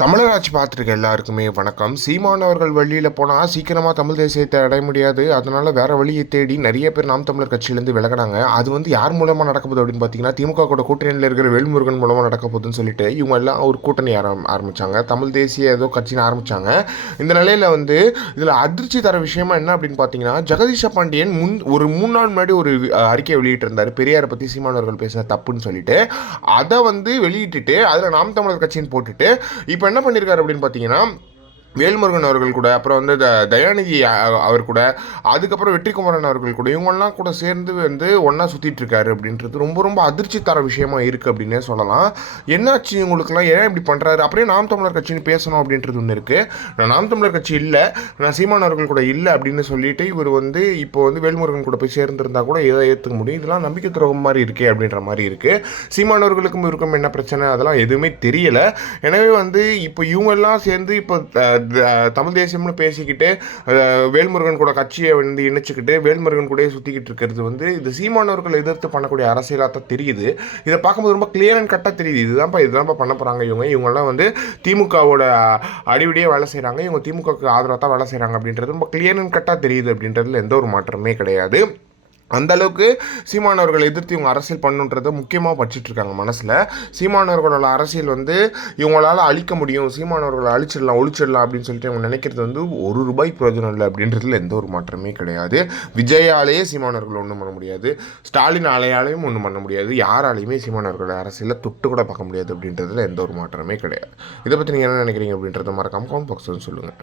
தமிழராட்சி பார்த்துருக்க எல்லாருக்குமே வணக்கம். சீமான் அவர்கள் வழியில் போனால் சீக்கிரமாக தமிழ் தேசியத்தை அடைய முடியாது. அதனால வேற வழியை தேடி நிறைய பேர் நாம் தமிழர் கட்சியிலேருந்து விலகினாங்க. அது வந்து யார் மூலமாக நடக்க போகுது அப்படின்னு பார்த்தீங்கன்னா திமுக கூட கூட்டணியில் இருக்கிற வேல்முருகன் மூலமாக நடக்க போகுதுன்னு சொல்லிட்டு இவங்க எல்லாம் ஒரு கூட்டணி ஆரம் ஆரம்பிச்சாங்க. தமிழ் தேசிய ஏதோ கட்சின்னு ஆரம்பித்தாங்க இந்த நிலையில் வந்து இதில் அதிர்ச்சி தர விஷயமா என்ன அப்படின்னு பார்த்தீங்கன்னா ஜெகதீஷ பாண்டியன் முன் ஒரு மூணு நாள் முன்னாடி ஒரு அறிக்கை அறிக்கையை வெளியிட்டிருந்தார். பெரியாரை பற்றி சீமானவர்கள் பேசின தப்புன்னு சொல்லிட்டு. அதை வந்து வெளியிட்டுட்டு அதில் நாம் தமிழர் கட்சின்னு போட்டுட்டு இப்போ என்ன பண்ணியிருக்காரு அப்படின்னு பார்த்தீங்கன்னா வேல்முருகன் அவர்கள் கூட அப்புறம் வந்து த- தயாநிதி அவர் கூட அதுக்கப்புறம் வெற்றிக்குமரன் அவர்கள் கூட இவங்கெல்லாம் கூட சேர்ந்து வந்து ஒன்றா சுற்றிட்டு இருக்காரு அப்படின்றது ரொம்ப ரொம்ப அதிர்ச்சி தர விஷயமா இருக்குது அப்படின்னே சொல்லலாம். என்னாச்சு இவங்களுக்குலாம் ஏன் இப்படி பண்ணுறாரு அப்படியே நாம் தமிழர் கட்சின்னு பேசணும் அப்படின்றது ஒன்று இருக்குது நான் நாம் தமிழர் கட்சி இல்லை நான் சீமான் அவர்கள் கூட இல்லை அப்படின்னு சொல்லிட்டு இவர் வந்து இப்போ வந்து வேல்முருகன் கூட போய் சேர்ந்துருந்தா கூட எதை ஏற்றுக்க முடியும். இதெல்லாம் நம்பிக்கை துரோகம் மாதிரி இருக்கே அப்படின்ற மாதிரி இருக்குது சீமானவர்களுக்கும் இருக்கும் இவருக்கும் என்ன பிரச்சனை? அதெல்லாம் எதுவுமே தெரியலை. எனவே வந்து இப்போ இவங்கெல்லாம் சேர்ந்து இப்போ த- தமிழ் தேசியம்னு பேசிக்கிட்டு வேல்முருகன் கூட கட்சியை வந்து இணைச்சிக்கிட்டு வேல்முருகன் கூடயே சுற்றிக்கிட்டு இருக்கிறது வந்து இது சீமானவர்கள் எதிர்த்து பண்ணக்கூடிய அரசியலாக தான் தெரியுது. இதை பார்க்கும்போது ரொம்ப கிளியர் அண்ட் கட்டாக தெரியுது. இதுதான்ப்பா இதுதான்ப்பா பண்ண போகிறாங்க இவங்க. இவங்கெல்லாம் வந்து திமுகவோட அடிவடியே வேலை செய்கிறாங்க இவங்க திமுகவுக்கு ஆதரவாக தான் வேலை செய்கிறாங்க அப்படின்றது ரொம்ப கிளியர் அண்ட் கட்டாக தெரியுது அப்படின்றதுல எந்த ஒரு மாற்றமே கிடையாது. அந்த அளவுக்கு சீமானவர்களை எதிர்த்து இவங்க அரசியல் பண்ணுன்றதை முக்கியமாக படிச்சுட்டு இருக்காங்க மனசில் சீமானவர்களோட அரசியல் வந்து இவங்களால் அழிக்க முடியும். சீமானவர்களை அழிச்சிடலாம் ஒழிச்சிடலாம் அப்படின்னு சொல்லிட்டு இவங்க நினைக்கிறது வந்து ஒரு ரூபாய் பிரயோஜனம் இல்லை அப்படின்றதுல எந்த ஒரு மாற்றமே கிடையாது. விஜயாலேயே சீமானவர்கள் ஒன்றும் பண்ண முடியாது. ஸ்டாலின் ஆலையாலையும் ஒன்றும் பண்ண முடியாது. யாராலையுமே சீமானவர்களோட அரசியலில் தொட்டு கூட பார்க்க முடியாது அப்படின்றதுல எந்த ஒரு மாற்றமே கிடையாது. இதை பற்றி நீங்கள் என்ன நினைக்கிறீங்க அப்படின்றத மறக்காம காம்பாக்ஸ் சொல்லுங்கள்